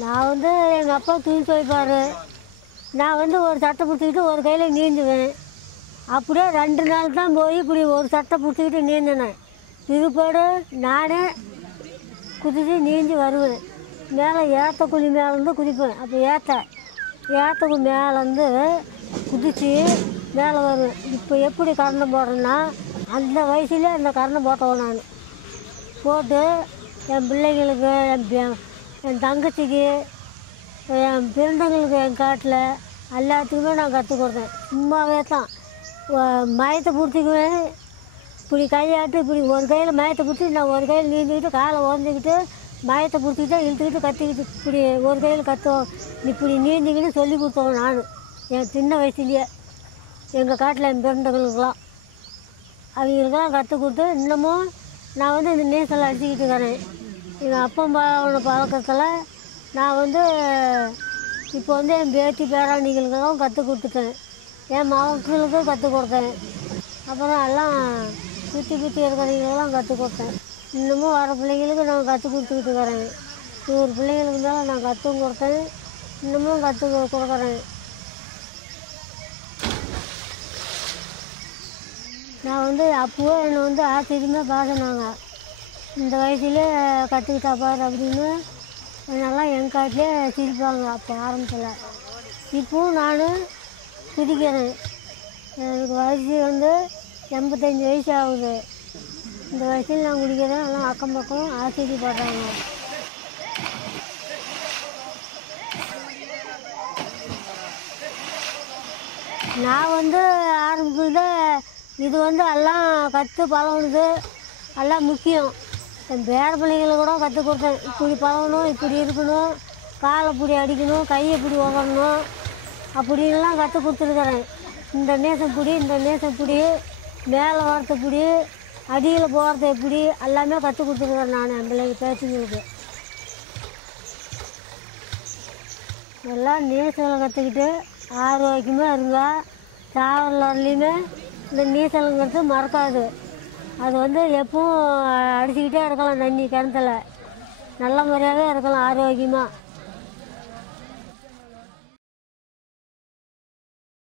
நான் வந்து எங்கள் அப்பா துணி துவைப்பார். நான் வந்து ஒரு சட்டை பிடிச்சிக்கிட்டு ஒரு கையில் நீந்துவேன். அப்படியே 2 நாள் தான் போய் இப்படி ஒரு சட்டை பிடிச்சிக்கிட்டு நீந்தினேன். இதுபாடு நானே குதித்து நீந்தி வருவேன். மேலே ஏற்ற குழி மேலேருந்து குதிப்பேன். அப்போ ஏற்ற மேலேருந்து குதித்து மேலே வருவேன். இப்போ எப்படி கரணம் போடுறேன்னா அந்த வயசுலேயே அந்த கரணம் போட்டவன் நான். போட்டு என் பிள்ளைங்களுக்கு, என் தங்கச்சிக்கு, என் பிறந்தங்களுக்கு, என் காட்டில் எல்லாத்துக்குமே நான் கற்றுக் கொடுத்தேன். சும்மாவே தான் மயத்தை பிடிச்சிக்குவேன். இப்படி கையாட்டு இப்படி ஒரு கையில் மயத்தை பிடிச்சி நான் ஒரு கையில் நீந்திக்கிட்டு காலை உடஞ்சிக்கிட்டு மயத்தை பிடிச்சிக்கிட்டு இழுத்துக்கிட்டு கத்திக்கிட்டு இப்படி ஒரு கையில் இப்படி நீந்திக்கிட்டு சொல்லி கொடுத்தவன் நான். என் சின்ன வயசுலேயே எங்கள் காட்டில் என் பிறந்தவங்களுக்கெல்லாம் அவங்களுக்கெல்லாம் கற்றுக் கொடுத்து இன்னமும் நான் வந்து இந்த நீச்சல் அடிச்சுக்கிட்டு இருக்கிறேன். எங்கள் அப்பா பழக்கத்தில் நான் வந்து இப்போ வந்து என் பேத்தி பேராண்டிகளுக்கெல்லாம் கற்றுக் கொடுத்துட்டேன். என் மகளுக்கும் கற்றுக் கொடுத்தேன். அப்புறம் எல்லாம் சுற்றி இருக்கிறவங்களுக்கெல்லாம் கற்றுக் கொடுத்தேன். இன்னமும் வர பிள்ளைங்களுக்கு நான் கற்றுக் கொடுத்துக்கிட்டு இருக்கிறேன். 100 பிள்ளைங்களுக்கு மேலே நான் கற்றும் கொடுத்தேன். இன்னமும் கற்றுக் கொடுக்குறேன். நான் வந்து அப்போவே என்னை வந்து ஆச்சரியமாக பேசினாங்க. இந்த வயசுலேயே கற்றுக்கிட்டா பாரு அப்படின்னு என்னெல்லாம் என் காட்டிலே சிரிப்பாங்க அப்போ ஆரம்பத்தில். இப்போவும் நான் குதிக்கிறேன். எனக்கு வயசு வந்து 85 வயசு ஆகுது. இந்த வயசில் நான் குடிக்கிறேன். எல்லாம் அக்கம் பக்கம் ஆச்சரியப்படுறாங்க. நான் வந்து ஆரம்பிச்சது இது வந்து எல்லாம் கற்று பழகுனது எல்லாம் முக்கியம். என் பேர பிள்ளைங்களை கூட கற்றுக் கொடுத்தேன். இப்படி பழகணும், இப்படி இருக்கணும், காலை இப்படி அடிக்கணும், கையை இப்படி உதறணும் அப்படின்லாம் கற்றுக் கொடுத்துருக்குறேன். இந்த நேசம் பிடி, இந்த நேசம் பிடி, மேலே வரத்து பிடி, அடியில் போகிறது எப்படி எல்லாமே கற்றுக் கொடுத்துருக்குறேன் நான் என் பிள்ளைங்க பேச்சுங்களுக்கு. எல்லாம் நீச்சல் கற்றுக்கிட்டு ஆரோக்கியமாக இருந்தால் சாவரலையுமே இந்த நீச்சலுங்கிறது மறக்காது. அது வந்து எப்பவும் அடிச்சுக்கிட்டே இருக்கலாம். தண்ணி கிணத்துல நல்ல முறையாகவே இருக்கலாம் ஆரோக்கியமாக.